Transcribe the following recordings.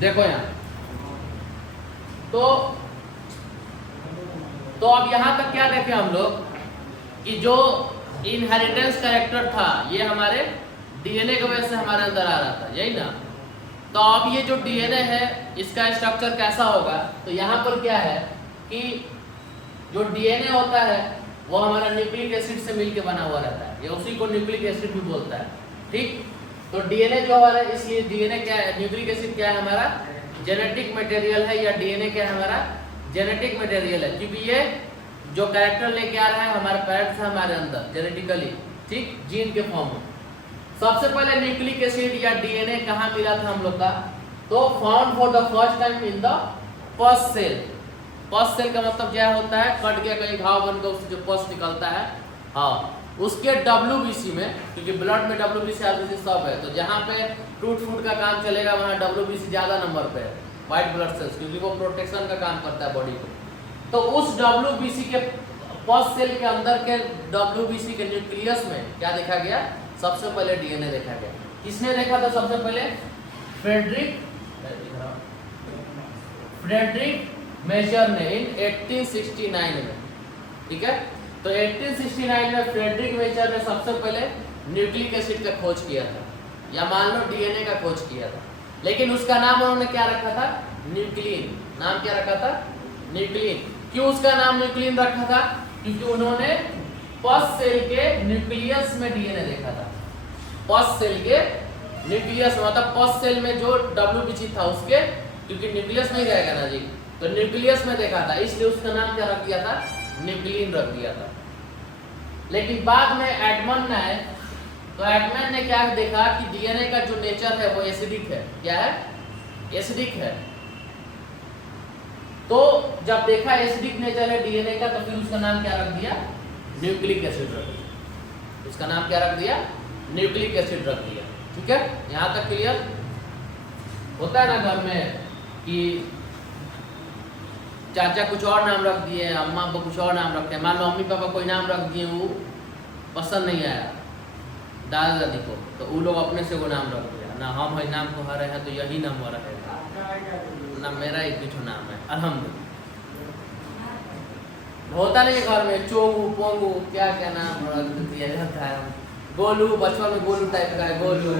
देखो यहाँ तो अब यहाँ तक क्या देखे हम लोग कि जो इनहेरिटेंस कैरेक्टर था ये हमारे डीएनए की वजह से हमारे अंदर आ रहा था, यही ना। तो अब ये जो डीएनए है इसका स्ट्रक्चर कैसा होगा, तो यहाँ पर क्या है कि जो डीएनए होता है वो हमारा न्यूक्लिक एसिड से मिलकर बना हुआ रहता है, ये उसी को न्यूक्लिक एसिड भी बोलता है, ठीक। तो डीएनए जो हमारा, इसलिए डीएनए क्या है, न्यूक्लिक एसिड क्या है हमारा जेनेटिक मटेरियल है, या डीएनए क्या है हमारा जेनेटिक मटेरियल है, क्योंकि ये जो कैरेक्टर लेके आ रहा है हमारे पेरेंट्स है हमारे अंदर जेनेटिकली, ठीक, जीन के फॉर्म में। सबसे पहले न्यूक्लिक एसिड या डीएनए कहाँ मिला था हम लोग का, तो found for the first time in the pus cell. Pus cell का मतलब क्या होता है, कट गया कहीं घाव बन गया उससे जो पस निकलता है, हाँ, उसके WBC में, क्योंकि ब्लड में WBC RBC सब है, तो जहाँ पे टूट फूट का काम चलेगा वहाँ WBC ज़्यादा नंबर पे है, व्हाइट ब्लड सेल्स, क्योंकि वो प्रोटेक्शन का काम करता है बॉडी को। तो उस WBC के पस सेल के अंदर के WBC के न्यूक्लियस में क्या देखा गया, सबसे पहले डीएनए देखा गया। किसने देखा था सबसे पहले, फ्रेडरिक मेजर ने इन 1869 में, ठीक है। तो 1869 में फ्रेडरिक मेजर ने सबसे पहले न्यूक्लिक एसिड का खोज किया था, या मान लो डीएनए का खोज किया था, लेकिन उसका नाम उन्होंने क्या रखा था, न्यूक्लियन। नाम क्या रखा था, न्यूक्लियन। क्यों उसका नाम न्यूक्लियन रखा था, क्योंकि उन्होंने पस सेल के न्यूक्लियस में डीएनए देखा था। पस सेल के न्यूक्लियस मतलब पस सेल में जो WBC था उसके, क्योंकि न्यूक्लियस नहीं रहेगा ना जी, तो न्यूक्लियस में देखा था, इसलिए उसका नाम क्या रख दिया था, न्यूक्लियन रख दिया था। लेकिन बाद में एडमंड ने, तो एडमंड ने क्या देखा कि डीएनए का जो नेचर है वो एसिडिक है। क्या है, एसिडिक है। तो जब देखा एसिडिक नेचर है डीएनए का, तो फिर उसका नाम क्या रख दिया, न्यूक्लिक एसिड रख दिया। उसका नाम क्या रख दिया, न्यूक्लिक एसिड रख दिया, ठीक है। यहाँ तक क्लियर होता है ना घर में कि चाचा कुछ और नाम रख दिए, अम्मा को कुछ और नाम रखते हैं, मान लो मम्मी पापा कोई नाम रख दिए, वो पसंद नहीं आया दादा दादी को, तो वो लोग अपने से वो नाम रख दिया ना, हम है नाम को रहे हैं तो यही नाम हो रहेगा ना, मेरा ही कुछ नाम है अल्हम्दुलिल्लाह। होता नहीं घर में चोंगू पोंगू क्या क्या नाम रख दिया जाता है, गोलू, बचपन में गोलू टाइप का है, गोलू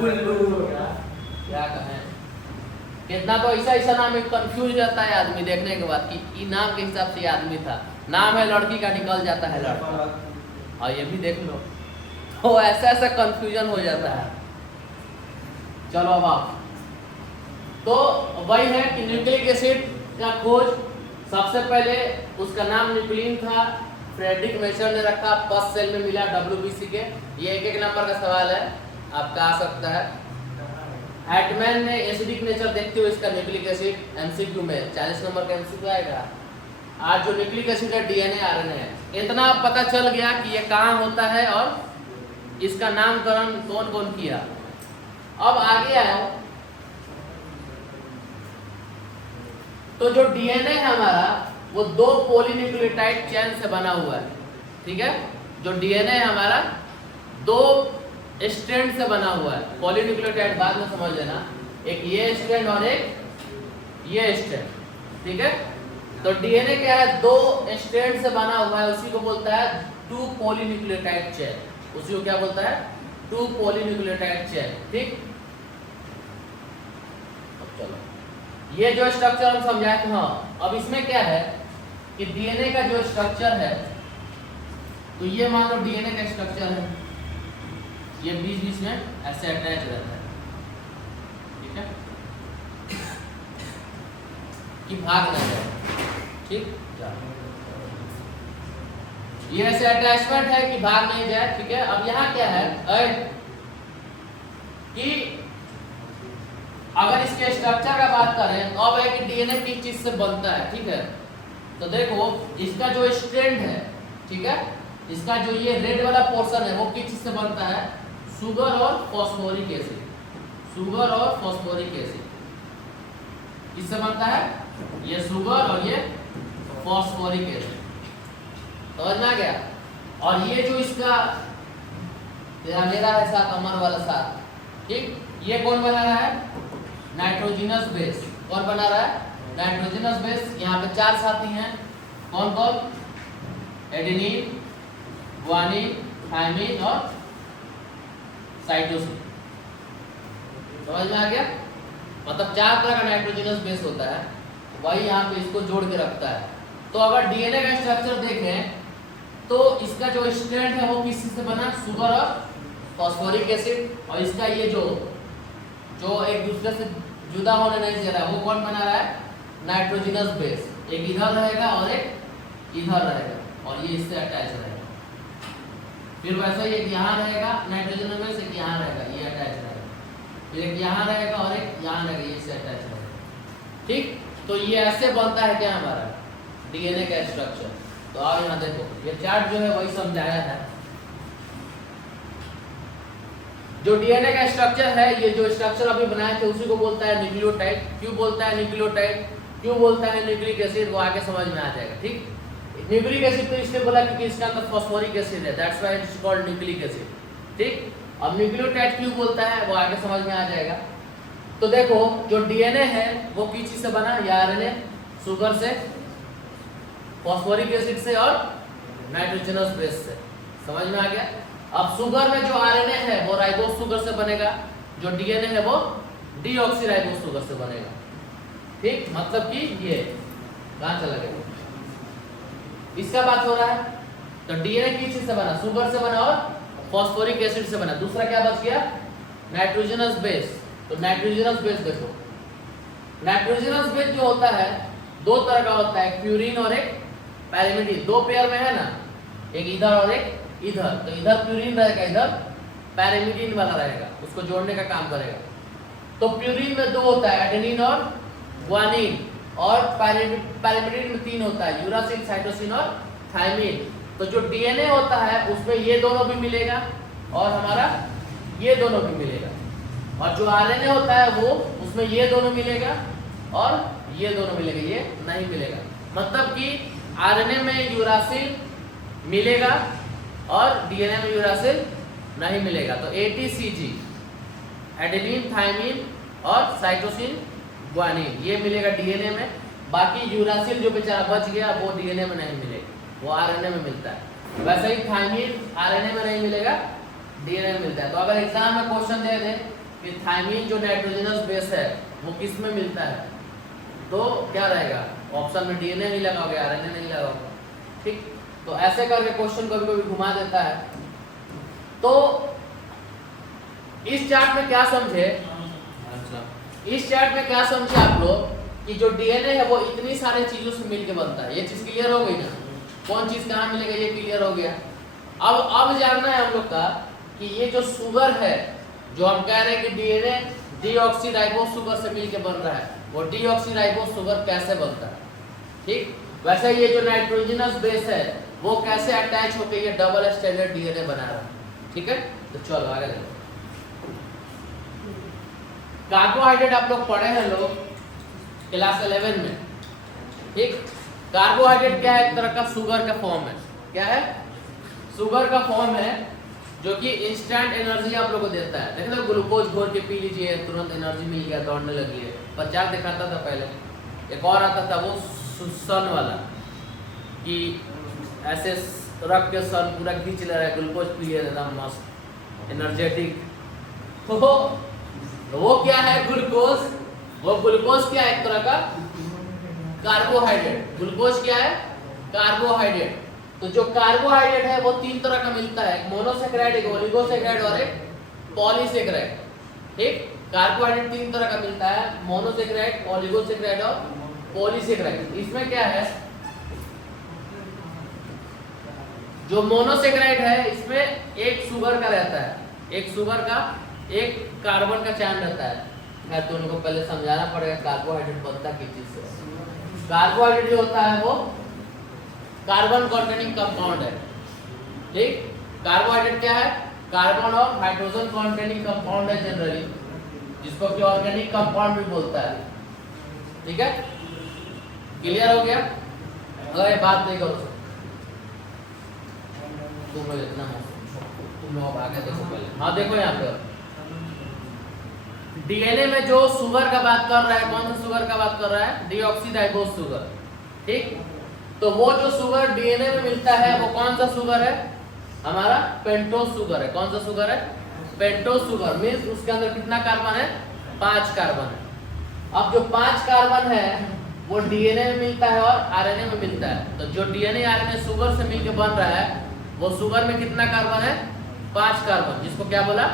गुल्लू क्या कहें, कितना तो ऐसा नाम एक कंफ्यूज रहता है आदमी देखने के बाद कि नाम के हिसाब से आदमी था, नाम है लड़की का निकल जाता है लड़का, और ये भी देख लो, तो ऐसा कंफ्यूजन हो जाता है। चलो अब आप, तो वही है कि न्यूक्लिक एसिड का खोज सबसे पहले उसका नाम न्यूक्लियन था, फ्रेडरिक मेजर ने रखा, पस सेल में मिला WBC के। ये एक नंबर का सवाल है आपका आ सकता है। एडमैन ने एसिडिक नेचर देखते हुए इसका न्यूक्लिक एसिड MCQ में 40 नंबर का MCQ आएगा। आज जो न्यूक्लिक एसिड है DNA RNA है, इतना पता चल गया कि ये कहाँ होता है और इसका नामकरण कौन कौन किया। अब आगे आया तो जो DNA है हमारा वो 2 पॉलीन्यूक्लियोटाइड चेन से बना हुआ है, ठीक है। जो DNA है हमारा 2 स्ट्रैंड से बना हुआ है, पॉलीन्यूक्लियोटाइड बाद में समझ लेना, एक ये स्ट्रैंड और एक ये स्ट्रैंड, ठीक है। तो डीएनए क्या है, 2 स्ट्रैंड से बना हुआ है, उसी को बोलता है 2 पॉलीन्यूक्लियोटाइड चेन, उसी को क्या बोलता है 2 पॉलीन्यूक्लियोटाइड चेन, ठीक। अब चलो ये जो स्ट्रक्चर हम समझाए थे, हाँ, अब इसमें क्या है कि डीएनए का जो स्ट्रक्चर है, तो ये मान लो डीएनए का स्ट्रक्चर है, ये बीच में ऐसे अटैच रहता है, ठीक है, कि भाग ना जाए, ठीक। ये ऐसे अटैचमेंट है कि भाग नहीं जाए, ठीक है। अब यहाँ क्या है कि अगर इसके स्ट्रक्चर का बात करें तो अब है कि डीएनए किस चीज से बनता है, ठीक है। तो देखो इसका जो स्ट्रैंड है, ठीक है, इसका जो ये रेड वाला पोर्शन है वो किस चीज से बनता है, शुगर और फॉस्फोरिक एसिड, शुगर और फॉस्फोरिक एसिड किससे बनता है, ये शुगर और ये फॉस्फोरिक एसिड, समझ में आ गया। और ये जो इसका तेरा मेरा है साथ, अमर वाला साथ, ठीक, ये कौन बना रहा है, नाइट्रोजनस बेस। कौन बना रहा है? Nitrogenous base. यहाँ पे 4 साथी हैं, कौन कौन? एडेनिन, ग्वानिन, थायमिन और साइटोसिन। समझ में आ गया? मतलब 4 तरह का नाइट्रोजनस बेस होता है, वही यहाँ पे इसको जोड़ के रखता है। तो अगर डीएनए का स्ट्रक्चर देखें तो इसका जो स्ट्रैंड है वो किस चीज से बना? शुगर और फॉस्फोरिक एसिड। और इसका ये जो एक दूसरे से जुदा होने नहीं दे रहा है वो कौन बना रहा है? Nitrogenous base. एक इधर रहेगा और एक इधर रहेगा और ये इससे अटैच रहेगा। फिर वैसा ही एक यहाँ रहेगा नाइट्रोजनस बेस, एक यहाँ रहेगा, ये अटैच रहेगा। फिर एक यहाँ रहेगा और एक यहाँ रहेगा, ये इससे अटैच रहेगा। ठीक, तो ये ऐसे बनता है क्या हमारा डीएनए का स्ट्रक्चर। तो आप यहाँ देखो, ये चार्ट जो है वही समझाया है। जो डीएनए का स्ट्रक्चर है, ये जो स्ट्रक्चर अभी बनाए थे उसी को बोलता है न्यूक्लियोटाइड। क्यों बोलता है न्यूक्लियोटाइड, क्यों बोलता है न्यूक्लिक एसिड, वो आगे समझ में आ जाएगा। ठीक, न्यूक्लिक एसिड तो इसलिए बोला क्योंकि इसके अंदर फॉस्फोरिक एसिड है, that's why it's called nucleic acid. ठीक, अब न्यूक्लियोटाइड क्यों बोलता है वो आगे समझ में आ जाएगा। तो देखो, जो डीएनए है वो किस चीज से बना? या आरएनए, शुगर से, फॉस्फोरिक एसिड से और नाइट्रोजनस बेस से। समझ में आ गया? अब शुगर में जो आरएनए है वो राइबोस शुगर से बनेगा, जो डीएनए है वो डीऑक्सीराइबोस शुगर से बनेगा। ठीक, मतलब कि ये कहां चला गया? इसका बात हो रहा है। तो डीएनए किस चीज से बना? शुगर से बना और फॉस्फोरिक एसिड से बना। दूसरा क्या बच गया? Nitrogenous base. तो नाइट्रोजनस बेस देखो, नाइट्रोजनस बेस जो होता है 2 तरह का होता है, प्यूरिन और एक पैरिमिडिन। 2 पेयर में है ना, एक इधर और एक इधर। तो इधर प्यूरिन रहेगा, इधर पैरिमिडिन वाला रहेगा, उसको जोड़ने का काम करेगा। तो प्यूरिन में 2 होता है, एडेनिन और ग्वानिन। और पैरिमिडिन में 3 होता है, यूरासिल, साइटोसिन और थायमिन। तो जो डीएनए होता है उसमें ये दोनों भी मिलेगा और हमारा ये दोनों भी मिलेगा। और जो आरएनए होता है वो उसमें ये दोनों मिलेगा और ये दोनों मिलेगा, ये नहीं मिलेगा। मतलब कि आरएनए में यूरासिल मिलेगा और डीएनए में यूरासिल नहीं मिलेगा। तो एटीसीजी, एडेनिन, थायमिन और साइटोसिन, ग्वानिन, ये मिलेगा डीएनए में। बाकी यूरासिल जो बेचारा बच गया वो डीएनए में नहीं मिलेगा, वो आरएनए में मिलता है। वैसे ही थायमिन आरएनए में नहीं मिलेगा, डीएनए में मिलता है। तो अगर एग्जाम में क्वेश्चन दे दे कि थायमिन जो नाइट्रोजनस बेस है वो किस में मिलता है, तो क्या रहेगा? ऑप्शन में डीएनए नहीं लगाओगे, आरएनए नहीं लगाओगे। ठीक, तो ऐसे करके क्वेश्चन कभी कभी घुमा देता है। तो इस चार्ट में क्या समझे? इस चार्ट में क्या समझे आप लोग कि जो डीएनए है वो इतनी सारी चीजों से मिलकर बनता है। ये चीज क्लियर हो गई ना? कौन चीज कहाँ मिलेगा ये क्लियर हो गया। अब जानना है हम लोग का कि ये जो शुगर है, जो हम कह रहे हैं कि डीएनए डीऑक्सीराइबोस शुगर से मिलकर बन रहा है, वो डीऑक्सीराइबोस शुगर कैसे बनता है। ठीक, वैसे ये जो नाइट्रोजनस बेस है वो कैसे अटैच होकर ये डबल स्ट्रैंडेड डीएनए बना रहा है। ठीक है, तो चलो आगे देखो। कार्बोहाइड्रेट आप लोग पढ़े हैं लोग क्लास 11 में। ठीक, कार्बोहाइड्रेट क्या है? एक तरह का शुगर का फॉर्म है। क्या है? शुगर का फॉर्म है जो कि इंस्टेंट एनर्जी आप लोग को देता है। देख लो, ग्लूकोज घोर के पी लीजिए, तुरंत एनर्जी मिल गया, दौड़ने लगी है। बच्चा दिखाता था पहले, एक और आता था वो सन वाला, कि ऐसे रख के सन पूरा खींच ले रहा है, ग्लूकोज पिए एकदम मस्त एनर्जेटिक। तो वो क्या है? ग्लूकोज। वो ग्लूकोज क्या है? एक तरह का कार्बोहाइड्रेट। ग्लूकोज क्या है? कार्बोहाइड्रेट। तो जो कार्बोहाइड्रेट है वो 3 तरह का मिलता है, एक मोनोसेकेराइड, एक ओलिगोसेकेराइड और एक पॉलीसेकेराइड। ठीक, कार्बोहाइड्रेट 3 तरह का मिलता है, मोनोसेकेराइड, ओलिगोसेकेराइड और पॉलीसेकेराइड। इसमें क्या है? जो मोनोसेकेराइड है इसमें एक शुगर का रहता है, एक शुगर का एक कार्बन का चैन रहता है। तो उनको पहले समझाना पड़ेगा कार्बोहाइड्रेट बनता किस चीज से। कार्बोहाइड्रेट जो होता है वो कार्बन कॉन्टेनिंग कंपाउंड है। ठीक, कार्बोहाइड्रेट क्या है? कार्बन और हाइड्रोजन कॉन्टेनिंग कंपाउंड है जनरली, जिसको कि ऑर्गेनिक कंपाउंड भी बोलता है। ठीक है, क्लियर हो गया? अगर बात नहीं करो तुम लोग इतना तुम लोग आगे देखो पहले। हाँ देखो यहाँ पे डीएनए में जो शुगर का बात कर रहा है, कौन सा शुगर का बात कर रहा है? Deoxyribose sugar. ठीक, तो वो जो शुगर डीएनए में मिलता है वो कौन सा शुगर है? हमारा पेंटोज शुगर है। कौन सा शुगर है? Pentose sugar. मीन्स उसके अंदर कितना कार्बन है? 5 कार्बन है। अब जो 5 कार्बन है वो डीएनए में मिलता है और आरएनए में मिलता है। तो जो डीएनए आरएनए शुगर से मिलकर बन रहा है वो शुगर में कितना कार्बन है? 5 कार्बन, जिसको क्या बोला?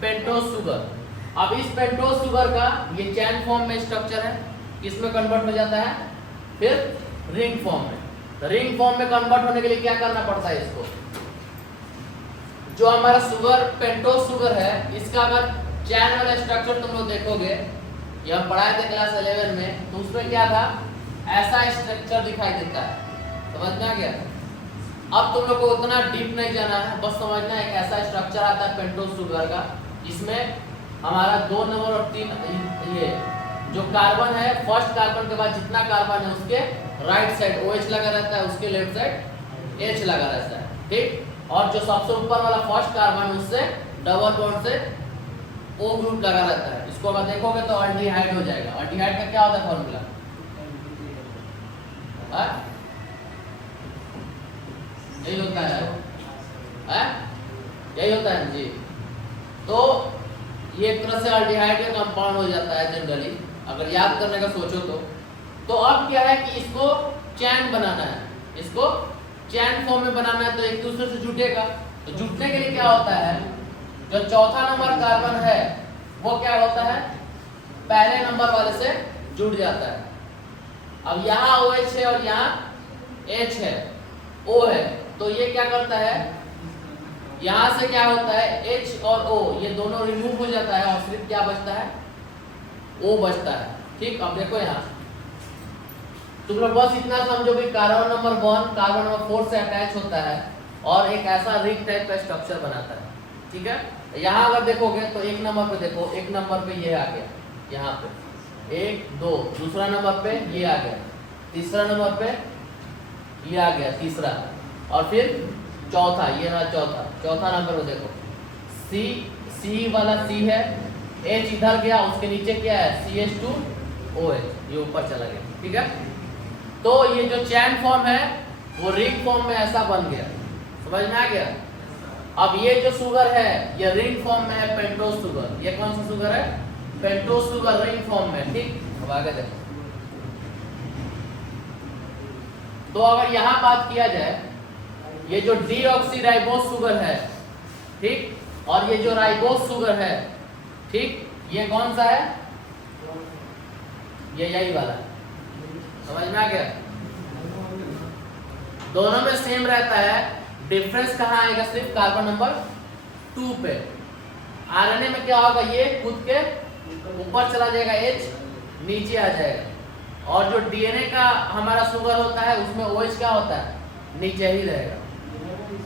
Pentose sugar. अब इस पेंटोज शुगर का ये चैन फॉर्म में स्ट्रक्चर है, किसमें कन्वर्ट हो जाता है? फिर रिंग फॉर्म में। रिंग फॉर्म में कन्वर्ट होने के लिए क्या करना पड़ता है इसको? जो हमारा शुगर पेंटोज शुगर है इसका अगर चैन वाला स्ट्रक्चर तुम लोग देखोगे, ये हम पढ़ाए थे क्लास 11 में, तो उसमें क्या था? ऐसा स्ट्रक्चर दिखाई देता है। समझ में आ गया? अब तुम लोग को उतना डीप नहीं जाना है, बस समझना है एक ऐसा स्ट्रक्चर आता है पेंटोज शुगर का, जिसमें हमारा 2 नंबर और 3 ये जो कार्बन है, फर्स्ट कार्बन के बाद जितना कार्बन है उसके राइट साइड OH लगा रहता है, उसके लेफ्ट साइड H लगा रहता है। ठीक, और जो सबसे ऊपर वाला फर्स्ट कार्बन उससे डबल बॉन्ड से O ग्रुप लगा रहता है। इसको अगर देखोगे तो अल्डिहाइड हो जाएगा। अल्डिहाइड का क्या होता है फॉर्मूला? यही होता है, यही होता है जी। तो ये एक तरह से अल्डिहाइड का कंपाउंड हो जाता है जनरली, अगर याद करने का सोचो तो अब क्या है कि इसको चैन बनाना है, इसको चैन फॉर्म में बनाना है, तो एक दूसरे से जुटेगा। तो जुटने के लिए क्या होता है? जो चौथा नंबर कार्बन है वो क्या होता है? पहले नंबर वाले से जुड़ जाता है। अब यहाँ OH है और यहाँ H है, O है, तो ये क्या करता है? यहाँ से क्या होता है? H और O ये दोनों रिमूव हो जाता है और सिर्फ क्या बचता है? O बचता है। ठीक, अब देखो यहाँ तुम लोग बस इतना समझो कि कार्बन नंबर 1 कार्बन नंबर 4 से अटैच होता है और एक ऐसा रिंग टाइप का स्ट्रक्चर बनाता है। ठीक है, यहाँ अगर देखोगे तो एक नंबर पे देखो, एक नंबर पे ये आ गया, यहाँ पे 1 2, दूसरा नंबर पे ये आ गया, तीसरा नंबर पे ये आ गया, तीसरा, और फिर चौथा, ये रहा चौथा नंबर पे देखो सी वाला C है, H इधर गया, उसके नीचे क्या है? CH2OH, ये ऊपर चला गया। ठीक है, तो ये जो चैन फॉर्म है वो रिंग फॉर्म में ऐसा बन गया। समझ में आ गया? अब ये जो शुगर है ये रिंग फॉर्म में है, पेंटोज शुगर। ये कौन सा शुगर है? पेंटोज शुगर रिंग फॉर्म में। ठीक, अब आगे देखो। तो अगर यहाँ बात किया जाए, ये जो डीऑक्सीराइबोज शुगर है, ठीक, और ये जो राइबोज शुगर है, ठीक, ये कौन सा है? ये यही वाला। समझ में आ गया? दोनों में सेम रहता है, डिफरेंस कहाँ आएगा? सिर्फ कार्बन नंबर 2 पे। आरएनए में क्या होगा? ये कूद के ऊपर चला जाएगा, H नीचे आ जाएगा, और जो डीएनए का हमारा शुगर होता है उसमें OH क्या होता है? नीचे ही रहेगा।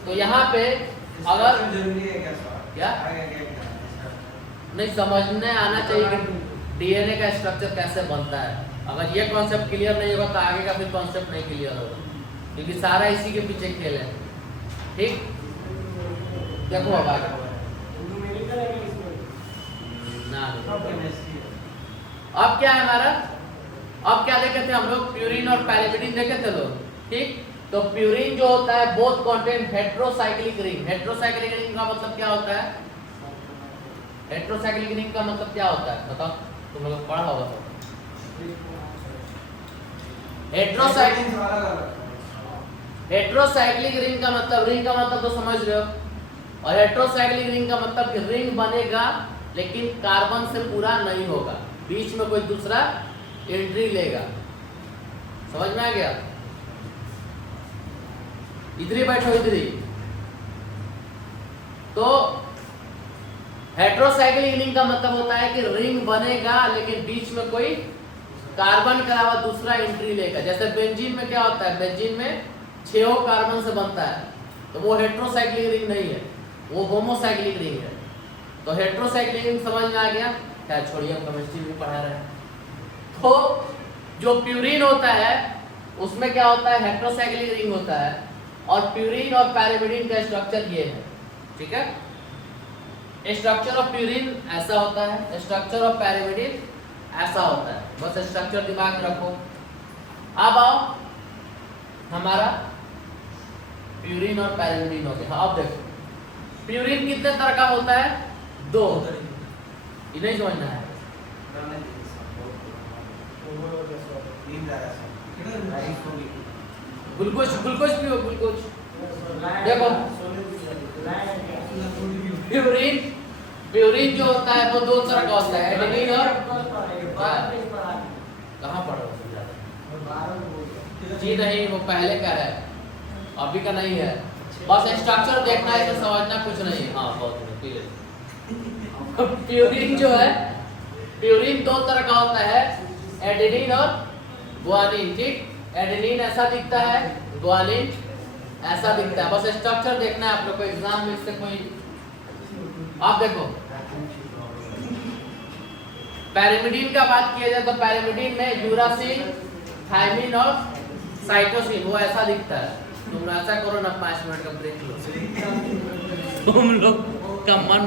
तो यहाँ पे अगर क्या नहीं समझने आना चाहिए कि डीएनए का स्ट्रक्चर कैसे बनता है। अगर ये कॉन्सेप्ट क्लियर नहीं होगा तो आगे का फिर कॉन्सेप्ट नहीं क्लियर होगा, क्योंकि सारा इसी के पीछे खेल है। ठीक, देखो अब आगे ना, अब क्या है हमारा? अब क्या देखे थे हम लोग? प्यूरिन और पैरिमिडीन देखे थे लोग। ठीक, तो प्यूरिन जो होता है both contain heterocyclic ring. Heterocyclic ring का मतलब क्या होता है? हेटेरोसाइक्लिक रिंग का मतलब क्या होता है? बताओ, तुम लोग पढ़ा होगा तो। हेटेरोसाइक्लिक रिंग का मतलब तो समझ रहे हो, और हेटेरोसाइक्लिक रिंग का मतलब कि रिंग बनेगा लेकिन कार्बन से पूरा नहीं होगा, बीच में कोई दूसरा एंट्री लेगा। समझ में आ गया? इधर ही बैठो, इधर ही। तो हेटेरोसाइक्लिक रिंग का मतलब होता है कि रिंग बनेगा लेकिन बीच में कोई कार्बन के अलावा दूसरा एंट्री लेगा। जैसे बेंजीन में क्या होता है? बेंजीन में 6 कार्बन से बनता है, तो वो हेटेरोसाइक्लिक रिंग नहीं है, वो होमोसाइक्लिक रिंग है। तो हेटेरोसाइक्लिक रिंग समझ में आ गया? क्या छोड़िए, हम केमिस्ट्री भी पढ़ा रहे हैं। तो जो प्यूरिन होता है उसमें क्या होता है? हेटेरोसाइक्लिक रिंग होता है, और प्यूरिन और पैरिमिडीन का स्ट्रक्चर ये है। ठीक है, स्ट्रक्चर ऑफ प्यूरिन ऐसा होता है, स्ट्रक्चर ऑफ पैरामिडिन ऐसा होता है, बस स्ट्रक्चर दिमाग में रखो। अब आओ हमारा प्यूरिन और पैरामिडिन हो गया। अब देखो प्यूरिन कितने तरह का होता है? 2। इन्हें समझना है। ग्लूकोज ग्लूकोज पियो ग्लूकोज। देखो प्यूरिन प्यूरिन जो होता है वो 2 तरह का होता है, एडेनिन और कहाँ पढ़ रहे हो जी? नहीं, वो पहले का है, अभी का नहीं है। बस स्ट्रक्चर देखना है, इसे समझना कुछ नहीं। हाँ बहुत ठीक। प्यूरिन जो है, प्यूरिन 2 तरह का होता है, एडेनिन और ग्वानिन। ठीक, एडेनिन ऐसा दिखता है, ग्वानिन ऐसा दिखता है। बस स्ट्रक्चर देखना है आप लोग को, एग्जाम में इससे कोई। आप देखो पैरामिडिन का बात किया जाए तो पैरामिडिन में यूरासिल, थायमिन और साइटोसिन वो ऐसा दिखता है। तुम ऐसा करो ना, 5 मिनट का ब्रेक लो। तुम लोग का मन